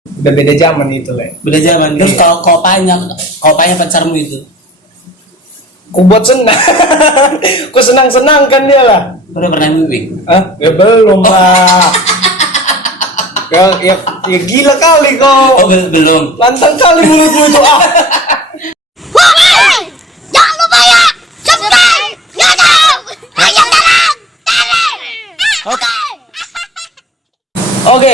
Udah beda zaman itu, Le. Beda zaman. Terus Iya. kau apanya pacarmu itu? Ku buat senang. Ku senang-senangkan dia lah. Udah pernah mimpi? Hah? Ya belum lah. Ya gila kali Oh, kau. belum. Lantang kali mulutmu itu ah. Jangan lupa ya, subscribe, YouTube, Ayam Dalam, Oke. Oke,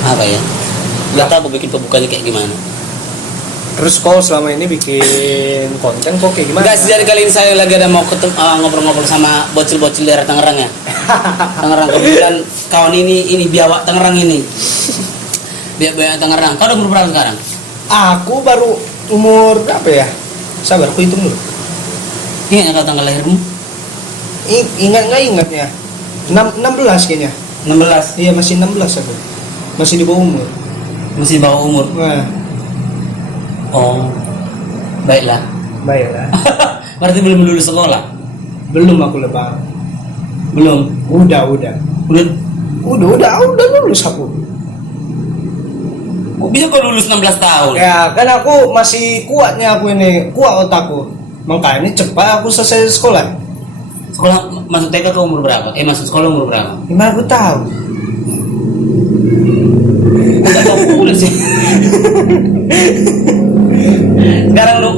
apa ya? Gak tahu aku bikin pembukaannya kayak gimana. Terus kau selama ini bikin konten kok kayak gimana? Enggak, sejak kali ini saya lagi ada mau ngobrol-ngobrol sama bocil-bocil daerah Tangerang ya. Tangerang, kebetulan kawan ini biawak Tangerang ini. Biawak Tangerang. Kau udah umur berapa sekarang? Aku baru umur berapa ya? Sabar, aku hitung dulu. Ingat kau tanggal lahirmu? Ingat nggak ingatnya? 16 kayaknya. 16. Iya, masih 16 aku. Masih di bawah umur. Masih di bawah umur. Nah, Oh, baiklah. baiklah. Berarti belum lulus sekolah? Belum aku lebah. Belum. Udah. Udah. Udah lulus aku. Kok bisa kau lulus 16 tahun? Ya, kan aku masih kuatnya aku ini, kuat otakku. Makanya cepat aku selesai sekolah. Sekolah masuk TK ke umur berapa? Masuk sekolah umur berapa? Gimana aku tahu? Enggak tahu kuliah sih. Sekarang lu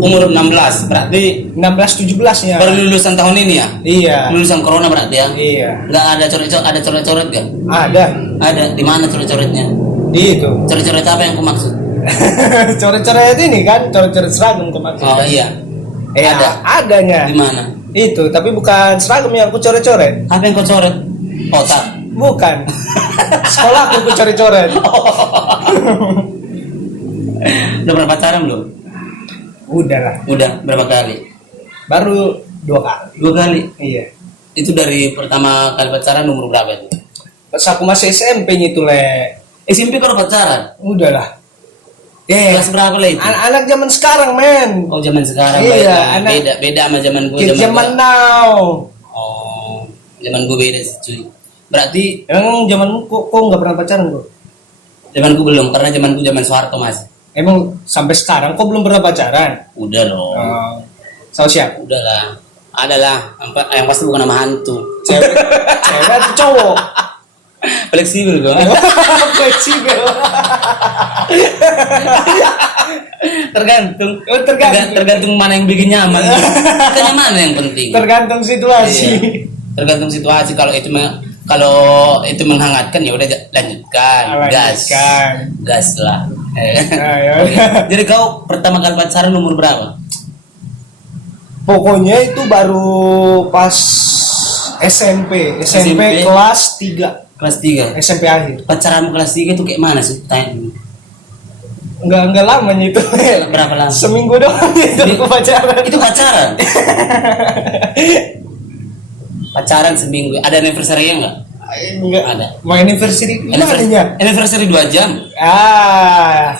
umur 16, berarti 16-17-nya. baru lulusan tahun ini ya? Iya. Lulusan corona berarti ya? Iya. Enggak ada coret-coret gak? Ada. Ada. Di mana coret-coretnya? Di itu. Coret-coret apa yang aku maksud? Coret-coret ini kan, coret-coret seragam kemarin. Oh iya. Ada. Adanya. Di mana? Itu, tapi bukan seragam yang aku coret-coret. Apa yang kau coret? Otak. Bukan. Sekolah aku coret-coret. Udah berapa pacaran belum? Udah lah. Udah berapa kali? Baru 2 kali. 2 kali. Iya. Itu dari pertama kali pacaran umur berapa itu? Pas aku masih SMP itu, Le. SMP kau udah pacaran? Udah lah. Eh, Kelas berapa lah itu? anak zaman sekarang, men. Oh, zaman sekarang Iya, baiklah. anak- Beda sama zaman gue. Zaman now. Oh, zaman gue beda sih, cuy. Berarti Emang zamanmu kok nggak pernah pacaran, Bro? zaman gue belum, karena zaman gue zaman Soeharto masih. Emang sampai sekarang kok belum pernah pacaran? Udah loh. Sama siapa? Udah lah. Ada lah. Yang pasti bukan nama hantu. Cewek, cewek atau cowok? Fleksibel gue. Fleksibel. Tergantung. Oh, tergantung. Tergantung mana yang bikin nyaman. Kan mana yang penting. Tergantung situasi. Iya. Tergantung situasi. Kalau itu menghangatkan ya udah lanjutkan. Lanjutkan. Gas lah. ya Oh, udah. iya. Jadi kau pertama kali pacaran umur berapa? Pokoknya itu baru pas SMP kelas 3. Kelas 3. SMP akhir. Pacaran kelas 3 itu kayak mana sih? Tanya dulu. Enggak lamanya itu. Berapa lama? Seminggu doang itu aku pacaran. Itu pacaran. Pacaran seminggu. Ada anniversary-nya enggak? Enggak Ada. mau anniversary gimana? Anniversary 2 jam. Ah.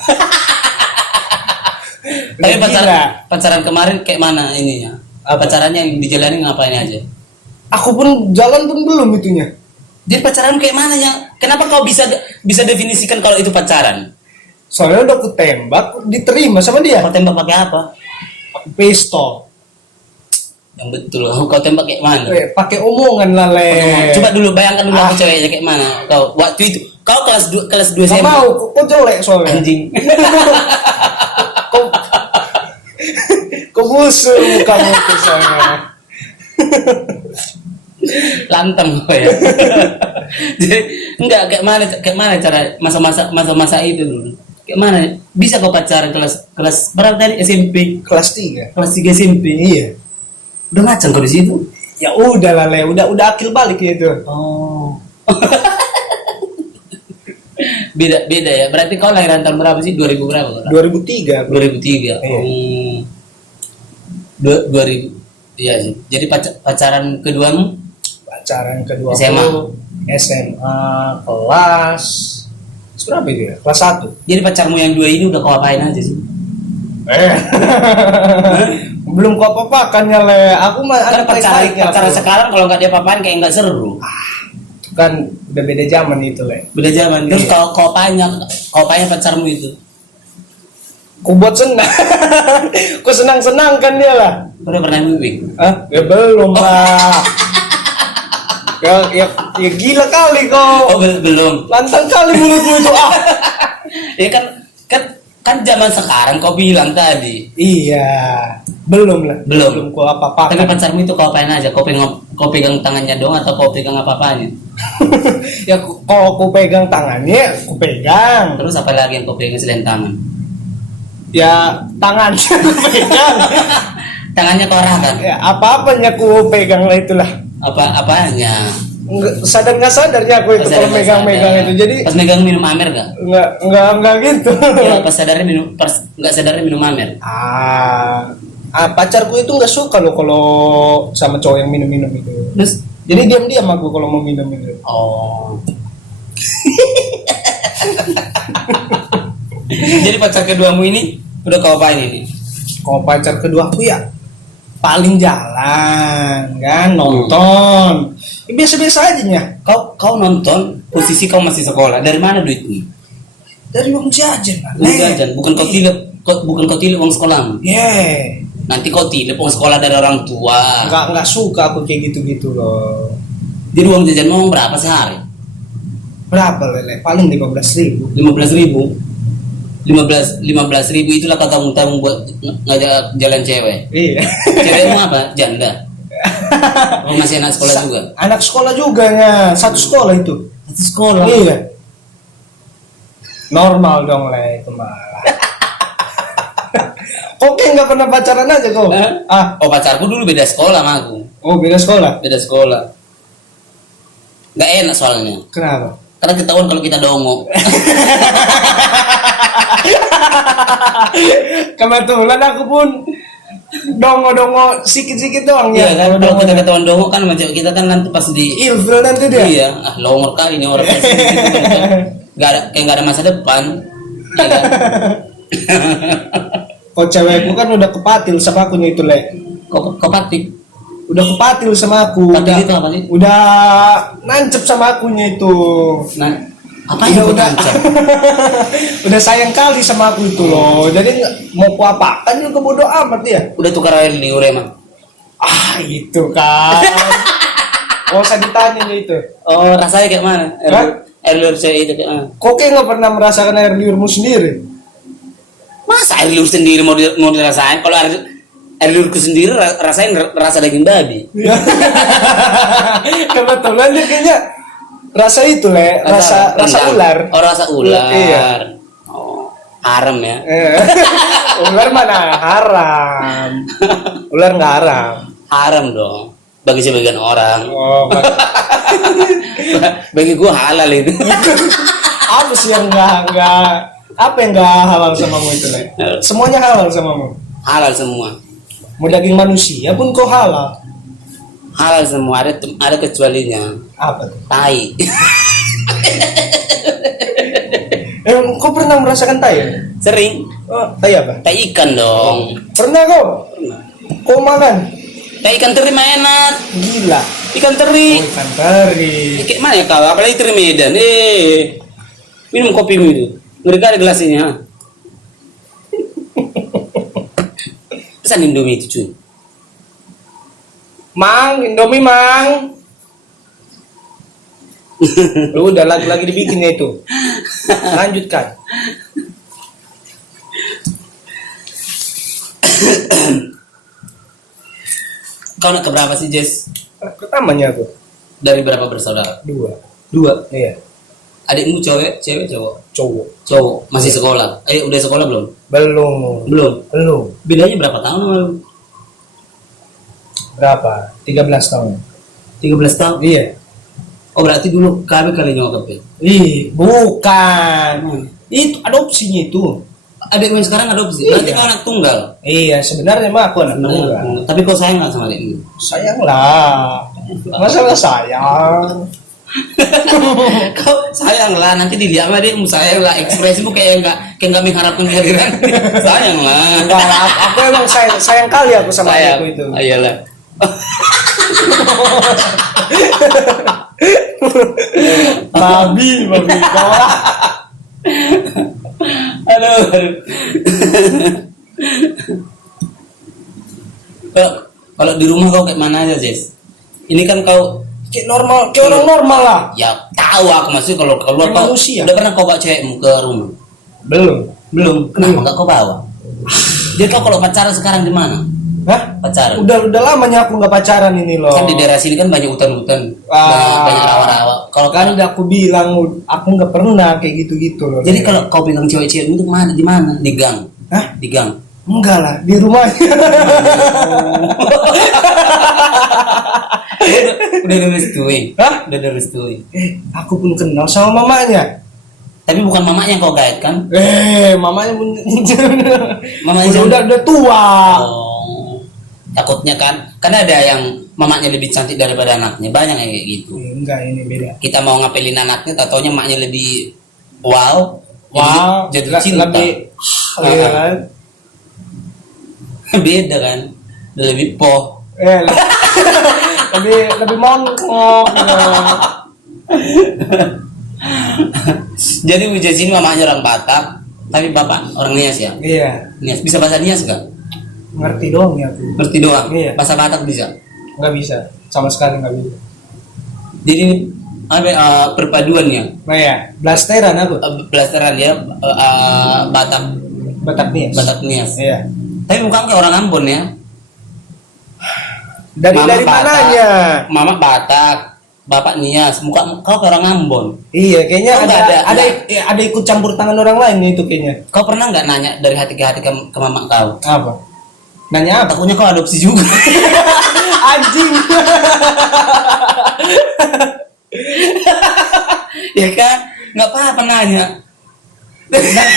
Tapi Udah gila. pacaran kemarin kayak mana ininya? Pacarannya yang dijalani ngapain aja? Aku pun jalan pun belum itunya. Jadi pacaran kayak mana ya? Kenapa kau bisa definisikan kalau itu pacaran? Soalnya udah aku tembak, diterima sama dia. Kau tembak pakai apa? Pistol. Yang betul. Kau tembak kayak mana? Pakai omongan lah, Le. Coba dulu bayangkan dulu aku ceweknya kayak mana. Kau waktu itu kau kelas 2 Gak SMP. mau, kok jelek soalnya. Anjing. Kok busuk mukamu tuh soalnya. Lantang kau ya. Jadi enggak kayak mana cara masa-masa itu dulu. Kayak mana? Bisa kau pacaran kelas berapa tadi SMP? Kelas 3. Kelas 3 SMP. Iya. Udah ngacang kau di situ? Ya udah lah, Le. Udah akil balik ya itu. Oh. beda ya. Berarti kau lahiran tahun berapa sih? 2000 berapa? 2003. 2003. Iya. 2000. Iya sih. Jadi pacaran keduamu? Pacaran kedua SMA. SMA kelas berapa itu ya? Kelas 1. Jadi pacarmu yang 2 ini udah kau apain aja sih? Belum kau apa-apakan ya, Le. Aku mah Kan ada baik-baiknya pacaran aku. sekarang kalau nggak dia papain kayak nggak seru. Kan udah beda zaman itu, Le. Beda zaman. Terus Iya. kau apanya pacarmu itu? Ku buat senang. Ku senang-senangkan dia lah. Kau udah pernah mimpi? Hah? Ya belum lah. Ya gila kali kau. Oh belum. Lantang kali mulutmu itu ah. Ya kan zaman sekarang kau bilang tadi. Iya. Belum lah. Belum. Ku apa-apa. Tapi pacarmu itu kau apain aja? Kau pegang tangannya doang atau kau pegang apa-apanya? Ya kalau ku pegang tangannya, ku pegang. Terus apa lagi yang kau pegang selain tangan? Ya tangan ku pegang. Tangannya kau arahkan? Ya apa-apanya ku pegang lah itulah. Apanya? Sadar nggak sadarnya aku itu Pas kalau sadar nggak megang-megang sadar. itu. Jadi Pas megang minum amer gak? nggak gitu. Ya, pas nggak sadarnya minum amer. Pacarku itu nggak suka loh kalau sama cowok yang minum-minum itu. Terus Jadi diam-diam aku kalau mau minum itu. oh. Jadi pacar keduamu ini udah kau apain ini? Kalau pacar kedua aku ya paling jalan kan nonton. Ya, biasa-biasa aja nya. Kau nonton posisi kau masih sekolah. Dari mana duitmu? Dari uang jajan lah. Uang jajan, bukan kau tilep uang sekolahmu. Yeah. Nanti kau tilep uang sekolah dari orang tua. Nggak suka aku kayak gitu-gitu loh. Jadi uang jajan mau berapa sehari? Berapa lele? Paling 15.000. 15.000 itulah katamu buat ngajak jalan cewek. Iya. Cewekmu apa? Janda. Oh, masih anak sekolah juga. Anak sekolah juga nya. Satu sekolah itu. Satu sekolah. Iya. Normal dong le itu malah. Kok kayak nggak pernah pacaran aja kau? Hah? Ah, Oh, pacarku dulu beda sekolah sama aku. oh beda sekolah. Beda sekolah. Gak enak soalnya. Kenapa? Karena ketahuan kalau kita dongok. Kebetulan aku pun dongo-dongo sikit-sikit doang Iya ya. kan, kalau kita ketahuan dongok kan macam kita kan nanti pas di Ilfil nanti dia. iya, longor kali ini orang kayak gitu, kayak gak ada masa depan. Iya kan? Kok cewekku kan udah kepatil sama aku itu le. Kok patik? Udah kepatil sama aku. Patil itu apa sih? Udah nancep sama akunya itu. Nah, apa yang kau tancap? Udah sayang kali sama aku itu loh. Jadi mau ku apakan juga bodo amat ya. Udah tukar air liur emang? Ah itu kan. Gak usah ditanya itu. Oh, rasanya kayak mana? Hah? Air liur saya itu kayak mana? Kok kayak nggak pernah merasakan air liurmu sendiri? Masa air liur sendiri mau dirasain? Kalau air liurku sendiri rasain rasa daging babi. Ya. Kebetulan dia kayaknya rasa itu le, rasa rendang. ular. Oh, rasa ular. Iya. Oh, haram ya. Ular mana haram. Ular nggak haram. Haram dong. Bagi sebagian orang. Oh, Bagi gua halal itu. apa sih yang nggak apa yang nggak halal samamu itu le? Semuanya halal samamu. Halal semua. Mau daging manusia pun kau halal. Halal semua, ada kecualinya. Apa tuh? Tai. Kau pernah merasakan tai? Sering. Oh, tai apa? Tai ikan dong. Pernah kau? Kau makan? Tai ikan teri mah enak. Gila. Ikan teri. Oh, ikan teri. Kayak mana ya kau? Apalagi teri Medan. Minum kopimu itu. Ngeri kali gelasnya. Pesan Indomie itu cuy. Mang, Indomie mang. Lu udah lagi dibikinnya itu. Lanjutkan. Kau nak keberapa sih Jess? Pertamanya aku Dari berapa bersaudara? 2. Dua. Iya. Adikmu cewek cowok? Cowok. Cowok. Masih sekolah? Udah sekolah belum? Belum. Belum. Bedanya berapa tahun sama lu? Berapa? 13 tahun. 13 tahun? Iya. Oh berarti dulu kali nyokap ya? Ih, bukan. Itu adopsinya itu. Adikmu yang sekarang adopsi? Iya. Berarti kau anak tunggal? Iya, sebenarnya mah aku anak tunggal. Tapi kau sayang gak sama adikmu? Sayang lah. Masalah sayang. Kau sayang lah, nanti dilihat sama adikmu sayang lah. Ekspresimu kayak nggak mengharapkan kehadiran. Sayang lah. Enggak, aku emang sayang kali aku sama adikku itu. Iyalah. babi kau lah. Aduh. Kalau di rumah kau kayak mana aja, Jess? Ini kan kau Kayak normal, kayak orang normal lah. ya tahu aku maksudnya kalau keluar Kayak kau manusia. udah pernah kau bawa cewekmu ke rumah? Belum. Kenapa nggak kau bawa? Dia kau kalau pacaran sekarang di mana? Hah? Pacaran? Udah lamanya aku nggak pacaran ini loh. Kan di daerah sini kan banyak hutan-hutan, banyak rawa-rawa. Kalau Kan udah aku bilang aku nggak pernah kayak gitu loh. jadi kalau kau pegang cewek-cewek itu mana? Di mana? Di gang? Hah? Di gang? Enggak lah, di rumahnya. Udah direstui? Hah? Udah direstui? Aku pun kenal sama mamanya. Tapi bukan mamanya yang kau gait kan? Mamanya Mamanya udah tua. Oh, takutnya kan ada yang mamanya lebih cantik daripada anaknya, banyak yang kayak gitu. Enggak, ini beda. Kita mau ngapelin anaknya, tatonya maknya lebih wow, jatuh nggak- cinta. lebih iya kan? Beda kan, lebih poh. lebih mongkok. Jadi Bu Jess ini mamanya orang Batak, tapi bapak orang Nias ya. Iya, Nias, bisa bahasa Nias gak? ngerti dong ya aku. Ngerti doang. Iya. Bahasa Batak bisa. Nggak bisa, sama sekali nggak bisa. Jadi ini perpaduannya. Nah ya, blasteran aku. Blasteran ya, Batak Batak nih. Batak Nias. Iya. Tapi bukan kayak orang Ambon ya. Dari Mama Batak, mananya? Mama Batak, Bapak Nias, muka kau kayak orang Ambon. Iya, kayaknya Oh, nggak ada ikut campur tangan orang lain itu kayaknya. Kau pernah nggak nanya dari hati ke hati ke mama kau? Apa? Nanya apa? Takutnya kau adopsi juga. Anjing. Ya kan? Nggak apa-apa nanya.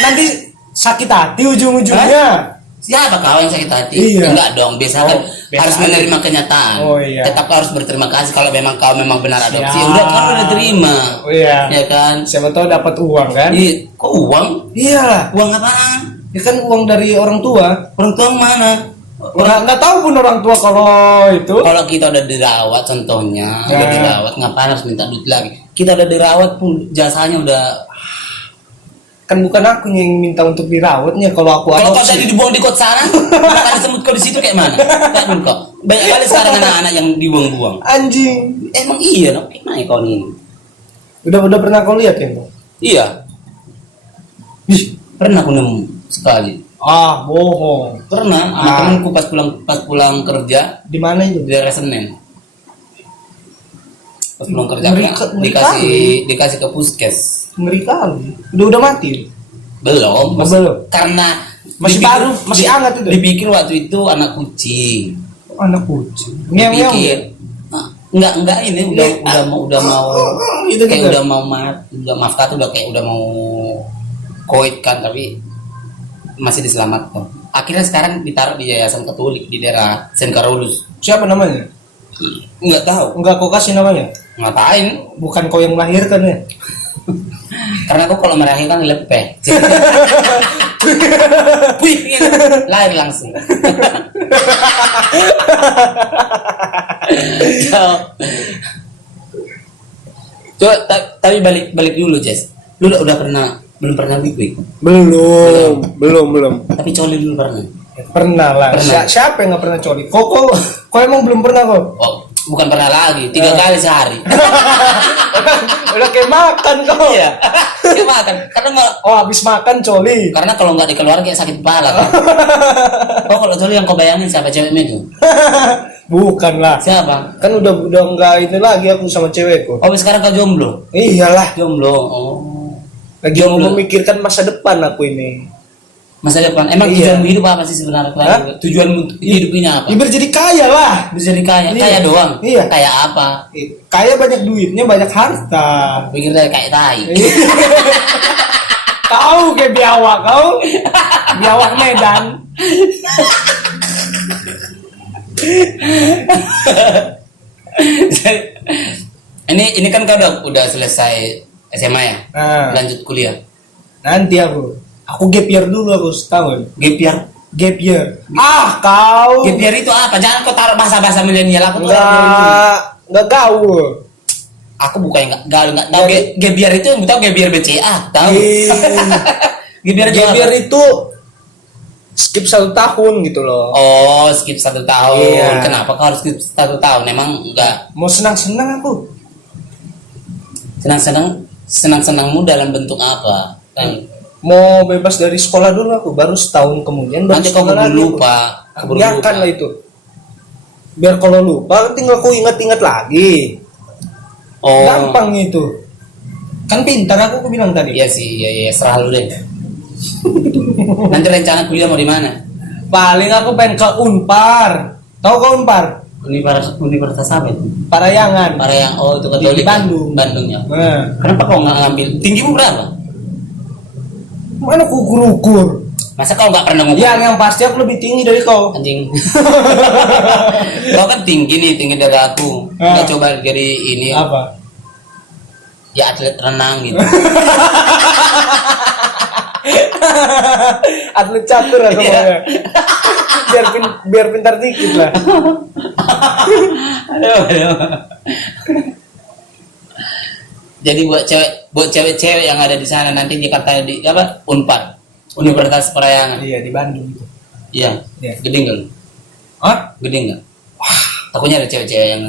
Nanti sakit hati ujung-ujungnya. Siapa kau yang sakit hati? Iya. Enggak dong, biasa kan biasa harus aja. menerima kenyataan. Oh, iya. Tetap kau harus berterima kasih kalau memang kau memang benar adopsi. Siap. Udah kau udah terima. Oh iya. Ya kan? Siapa tahu dapat uang kan? Iya, kok uang? Iya lah. Uang apaan? Ya kan uang dari orang tua. Orang tua mana? Nggak tahu pun orang tua kalau itu. Kalau kita udah dirawat contohnya, udah Nah. dirawat ngapain harus minta duit lagi? Kita udah dirawat pun jasanya udah. Kan bukan aku yang minta untuk dirawatnya kalau aku Kalau kau adopsi. tadi dibuang di kot sana, ada semut kau di situ kayak mana? Lihat dulu kau. Banyak kali sekarang anak-anak yang dibuang-buang. Anjing. Emang iya dong, kayak mana kau ini? Udah pernah kau lihat ya? Bang? Iya. Ih, pernah aku nemu sekali. Ah, bohong. Pernah sama Ah. temanku pas pulang kerja Di mana itu? di daerah Senen. Pas pulang kerja Ngeri dikasih ke puskes. Ngeri kali. Udah mati. Belum, Belum. karena Masih baru, masih hangat itu. Dipikir waktu itu anak kucing. Anak kucing. Ngeong-ngeong. Dipikir, enggak ini udah mau Itu kayak gitu. udah mau udah maaf kata udah kayak udah mau koit kan, tapi masih diselamatkan. Akhirnya sekarang ditaruh di Yayasan Katolik di daerah Senkarolus. Siapa namanya? Enggak tahu Enggak kau kasih namanya. ngapain, Bukan kau yang melahirkan ya. karena aku kalau melahirkan lepeh. Wih, gitu. Lahir langsung. Coba tapi balik dulu, Jess. Lu udah belum pernah bibik? Belum. Tapi coli dulu pernah. Pernah lah. Pernah. Siapa yang nggak pernah coli? Kau emang belum pernah kok? Oh, bukan pernah lagi, 3 kali sehari. Udah kayak makan kau. Iya. Kayak makan. Oh, habis makan coli. Karena kalau nggak dikeluarin kayak sakit kepala kan. Oh, kalau coli yang kau bayangin siapa ceweknya itu? Bukan lah. Siapa? Kan udah nggak itu lagi aku sama cewekku. Oh, sekarang kau jomblo? Iyalah. Jomblo. Oh. Lagi mau memikirkan masa depan aku ini. Masa depan. Emang Iya. tujuanmu hidup apa sih sebenarnya? Hah? Tujuanmu hidup ini apa? Ya biar jadi kaya lah. Bisa jadi kaya. Iya. Kaya doang. Iya. Kaya apa? Kaya banyak duitnya, banyak harta. Pikir saya kayak tai. Kau kayak biawak kau. Biawak Medan. ini kan kau udah selesai SMA ya? Nah, Lanjut kuliah. nanti aku gap year dulu aku setahun. Gap year. Gap year. Ah, kau. Gap year itu apa? Jangan kau taruh bahasa-bahasa milenial aku tuh. orang milenial. Nggak gaul. Aku bukan nggak tahu gebiar itu yang tahu gebiar BCA tahu. Gebiar Gebiar itu skip 1 tahun gitu loh. Oh, skip 1 tahun. Iya. Kenapa kau harus skip 1 tahun? Emang enggak Mau senang-senang aku. senang-senangmu dalam bentuk apa? Kan Mau bebas dari sekolah dulu aku, baru setahun kemudian baru nanti kau sekolah keburu lagi. lupa. Keburu lupa. Biarkan lah itu. Biar kalau lupa tinggal aku ingat-ingat lagi. Oh, Gampang itu. Kan pintar aku bilang tadi. iya sih, iya serah lu deh. Nanti rencana kuliah mau di mana? Paling aku pengen ke Unpar. Tahu ke Unpar? Universitas apa itu? Parayangan. Parahyangan. Oh, itu Di Katolik. Bandung. Bandungnya. Nah, Kenapa kau nggak ngambil? Tinggimu berapa? mana aku ukur-ukur? Masa kau nggak pernah ngukur? Ya, yang pasti aku lebih tinggi dari kau. Anjing. Kau kan tinggi nih, tinggi dari aku. Nggak coba jadi ini. Apa? Ya atlet renang gitu. Atlet catur aku Iya. maunya. Biar pintar dikit lah. Aduh. Jadi buat cewek-cewek yang ada di sana nanti di Jakarta di apa? Unpad, Universitas Parayangan. Iya, di Bandung itu. Iya. Iya. Gede nggak? Hah? Gede nggak? Takutnya ada cewek-cewek yang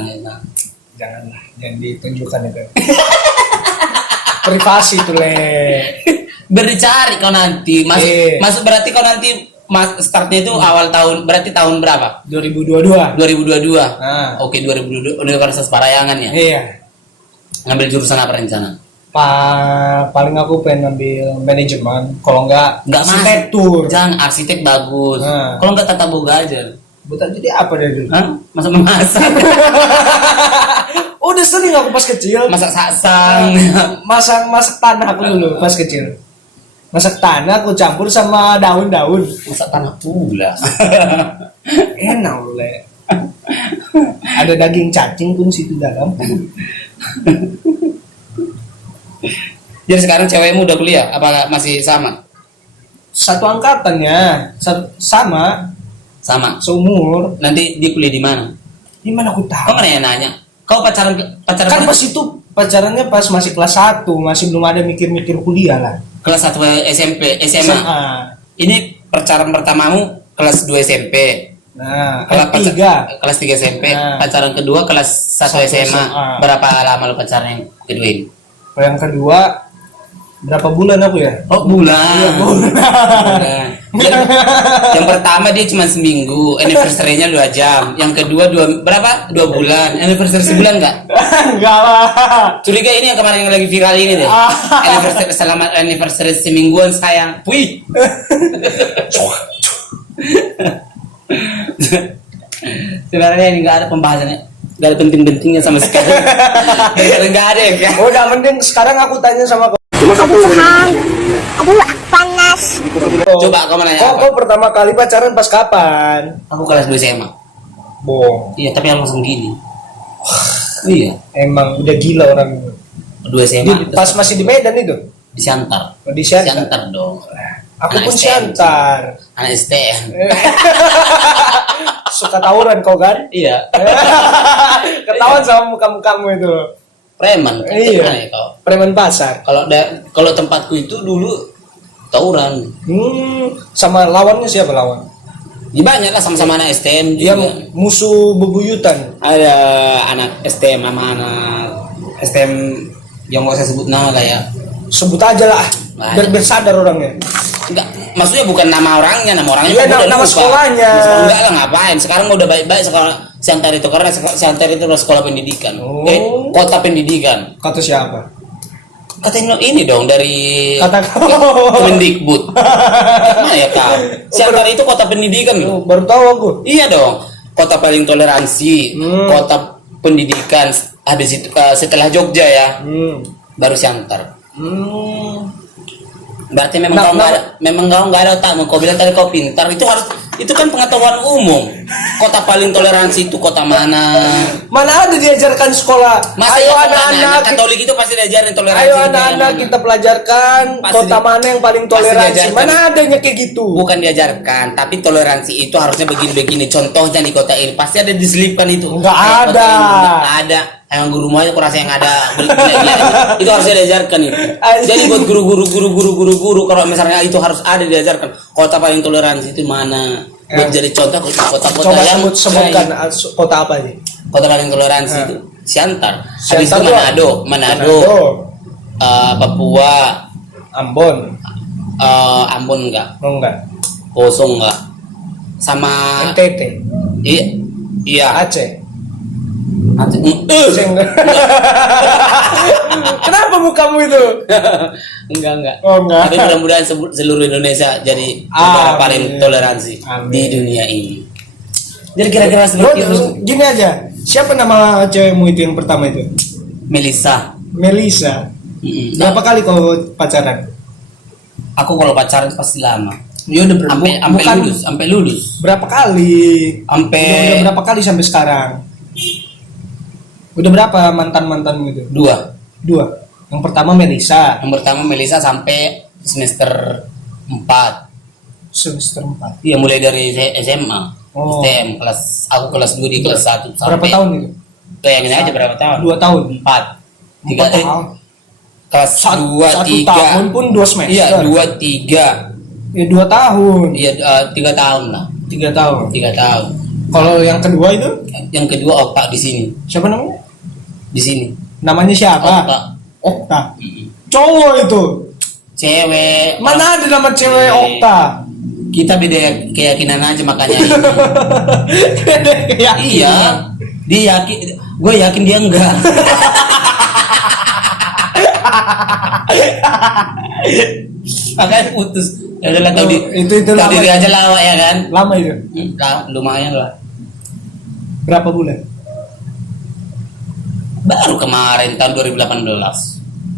Janganlah, jangan ditunjukkan itu. Privasi tuh, Le. Berdicari kau nanti. Masuk berarti kau nanti startnya itu awal tahun, berarti tahun berapa? 2022. 2022. Nah. Oke, 2022 Universitas Parayangan ya. Iya. Ngambil jurusan apa rencana? Paling aku pengen ngambil manajemen, kalau enggak Nggak masuk. arsitektur. Jangan arsitek bagus. Nah. Kalau nggak tata boga aja. Bukan jadi apa dari dulu? Hah? Masa memasak? Udah sering aku pas kecil. Masak saksang. Masak tanah aku dulu pas kecil. Masak tanah aku campur sama daun-daun. Masak tanah pula. Enak loh, Le. Ada daging cacing pun situ dalam. Jadi sekarang cewekmu udah kuliah? Apa masih sama? Satu angkatannya, sama, Sama. seumur. Nanti dia kuliah di mana? Di mana aku Kau tahu? mana yang nanya? Kau pacaran Kan pas itu pacarannya pas masih kelas 1, masih belum ada mikir-mikir kuliah lah. kelas 1 SMP, SMA. Ini pacaran pertamamu kelas 2 SMP. Nah, Kelas kelas 3 SMP. Nah. Pacaran kedua kelas 1 SMA. SMA. Berapa lama lu pacaran yang kedua ini? yang kedua berapa bulan aku ya? Oh, bulan. Iya, Bulan. Yang pertama dia cuma seminggu, anniversary-nya 2 jam. Yang kedua berapa? 2 bulan. Anniversary sebulan enggak? Enggak lah. Curiga ini yang kemarin yang lagi viral ini deh. Anniversary, selamat anniversary semingguan sayang. Wih. Sebenarnya ini nggak ada pembahasannya, nggak ada penting-pentingnya sama sekali. Nggak ada ya kan? Udah mending sekarang aku tanya sama kau. Aduh, panas. Coba kau menanya Kau apa? pertama kali pacaran pas kapan? Aku kelas 2 SMA. Bohong. Iya, tapi yang langsung gini. Iya, Emang udah gila orang itu. 2 SMA. Pas masih di Medan itu. di Siantar. Oh, di Siantar. Siantar dong. Aku Anak pun STM. Siantar. Anak STM. Suka tawuran kau kan? Iya. Ketahuan sama muka-mukamu itu. Preman. Iya. Preman ya kau. Preman pasar. Kalau tempatku itu dulu tawuran. Sama lawannya siapa lawan? Ya banyak lah sama-sama anak STM Dia juga. musuh bebuyutan. Ada anak STM sama anak STM yang nggak saya sebut nama kayak. Sebut aja lah. Banyak. Biar sadar orangnya. Enggak, maksudnya bukan nama orangnya Iya, mah udah nama lupa. sekolahnya. Enggak lah, ngapain? Sekarang udah baik-baik sekolah Siantar itu karena Siantar itu adalah sekolah pendidikan. Oh. Kota pendidikan. Kata siapa? Katanya ini dong dari Kata kau. Kemendikbud. Mana ya kau? Siantar itu kota pendidikan loh. Baru tahu aku. Iya dong. Kota paling toleransi, Hmm. kota pendidikan. Habis itu setelah Jogja ya, baru Siantar. Berarti memang kau nggak ada otak. Kau bilang tadi kau pintar, itu kan pengetahuan umum. Kota paling toleransi itu kota mana? Mana ada diajarkan sekolah? Masa Ayo ya anak-anak. Katolik itu pasti diajarin toleransi. Ayo anak-anak kita pelajarkan Pasti kota mana yang paling pasti toleransi. diajarkan. Mana adanya kayak gitu? Bukan diajarkan, tapi toleransi itu harusnya begini-begini. Contohnya di kota ini pasti ada diselipkan itu. Nggak Kayak kota ada. ini, nggak ada. Emang guru semuanya aku rasa yang ada itu harusnya diajarkan itu. Jadi buat guru kalau misalnya itu harus ada diajarkan. Kota paling toleransi itu mana? Buat jadi contoh kota-kota Coba yang sebutkan kota apa aja? kota paling toleransi itu Siantar. Habis Siantar itu Manado. Papua, Ambon. Ambon enggak, Oh enggak. kosong enggak, sama NTT. iya Aceh. Aceh. Aceh enggak. Kenapa mukamu itu? enggak. Oh enggak. Tapi mudah-mudahan seluruh Indonesia jadi negara paling toleransi di dunia ini. Jadi kira-kira seperti itu. Gini aja. Siapa nama cewekmu itu yang pertama itu? Melisa. Melisa. Berapa kali kau pacaran? Aku kalau pacaran pasti lama. Ya udah Sampai lulus. Berapa kali? Udah berapa kali sampai sekarang? Udah berapa mantan gitu? Dua. Yang pertama Melisa. Yang pertama Melisa sampai semester 4. Semester 4. Iya, mulai dari SMA. Oh. STM aku kelas 2 di kelas 1 sampai Berapa tahun itu? Bayangin aja berapa tahun? 2 tahun. 4. 4 tahun. Kelas 2 3. 1 tahun pun 2 semester. Iya, 2 3. Ya 2 tahun. Iya, 3 tahun lah. 3 tahun. 3 tahun. Kalau yang kedua itu? Yang kedua Okta di sini. Siapa namanya? Di sini. Namanya siapa? Okta. Cowok itu. Cewek. Mana ada nama cewek Okta? Kita beda keyakinan aja makanya. Iya. Dia yakin, gue yakin dia enggak. Makanya putus. Ya udah lah, tahu itu tahu diri aja lawak ya kan. Lama itu. Lumayan lah. Berapa bulan? Baru kemarin tahun 2018.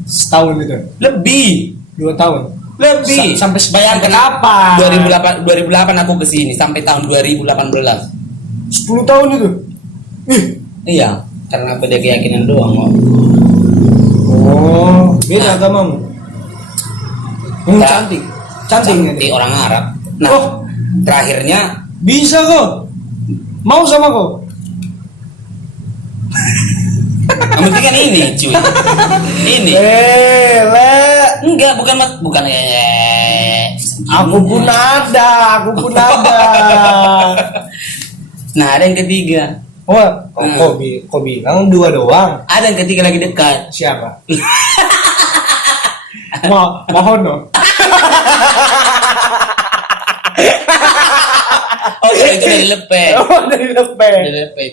Setahun itu. Lebih. 2 tahun. Lebih. Sampai bayangkan kapan? 2008 aku kesini sampai tahun 2018. 10 tahun itu. Iya, karena beda keyakinan doang. Oh, beda agamamu. Cantik. Cantik orang Arab. Nah, terakhirnya bisa kok. Mau sama kok. Yang penting kan ini, cuy. Ini. Enggak, bukan. Aku pun ada. Nah, ada yang ketiga. Kok bilang 2 doang? Ada yang ketiga lagi dekat. Siapa? Mohon dong. Oh, itu dari lepe. Dari lepe.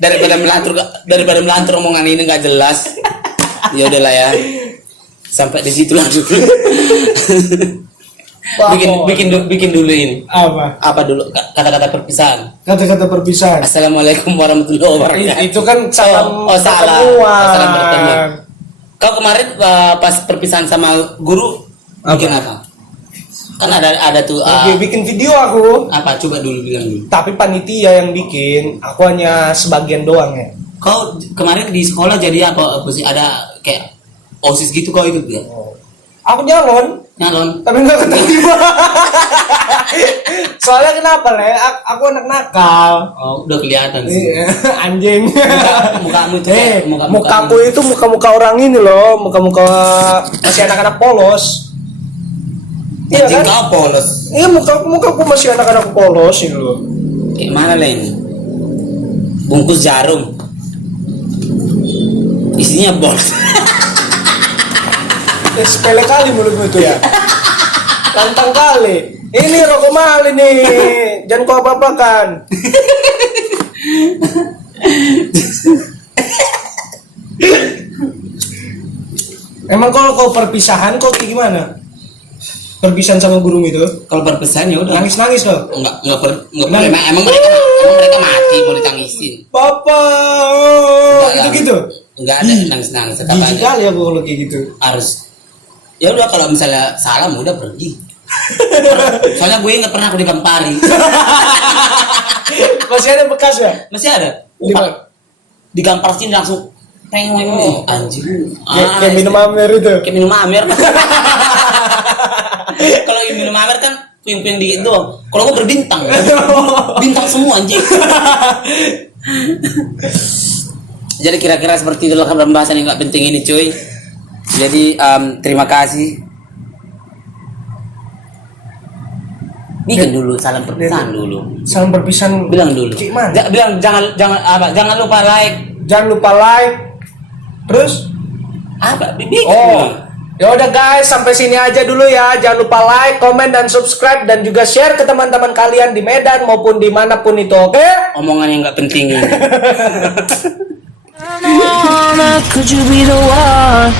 daripada melantur omongan ini nggak jelas. Ya udahlah ya. Sampai di situ lah dulu. bikin dulu ini. Apa dulu kata-kata perpisahan? Kata-kata perpisahan. Assalamualaikum warahmatullahi wabarakatuh. Itu kan salam salam bertemu. Kau kemarin pas perpisahan sama guru bikin apa? Kan ada tuh bikin video aku. Apa coba dulu bilang dulu. Tapi panitia yang bikin, aku hanya sebagian doang ya. Kau kemarin di sekolah jadi apa sih? Ada kayak OSIS gitu kau ikut ya? Aku nyalon, tapi nggak keterima. Soalnya kenapa le? Aku anak nakal. Oh, udah kelihatan sih. Anjing. Mukamu itu mukaku itu muka orang ini loh, muka masih anak-anak polos. Iya kan? Kau polos. Iya, mukaku masih anak-anak polos ini loh. Kayak mana le ini? Bungkus jarum. Isinya bols. Sepele kali mulutmu itu ya. Lantang kali. Ini rokok mahal ini. Jangan kau apa-apakan. Emang kalau kau perpisahan kau kayak gimana? Perpisahan sama guru itu? Kalau perpisahan ya udah. Nangis loh. Enggak boleh. Emang mereka mati mau ditangisin. Papa. Gitu. Enggak ada nangis-nangis. Jijik kali aku kalau kayak gitu. Harus. Ya udah kalau misalnya salah udah pergi. Soalnya gue nggak pernah aku digampari. Masih ada bekas ya? Masih ada. Digampar sini langsung pengen anjing. Kayak minum amer itu. Kayak minum amer. Kalau minum amer kan puing-puing dikit doang. Kalau gue berbintang. Bintang semua anjing. Jadi kira-kira seperti itulah pembahasan yang nggak penting ini cuy. Jadi terima kasih. Bikin dulu salam perpisahan dulu. Salam perpisahan. Bilang dulu. Cik Man. Bilang jangan lupa like. Jangan lupa like. Terus? Apa? Bikin. Oh. Ya udah guys, sampai sini aja dulu ya. Jangan lupa like, comment, dan subscribe, dan juga share ke teman-teman kalian di Medan maupun dimanapun itu. Oke? Omongan yang nggak penting ini. Could you be the one?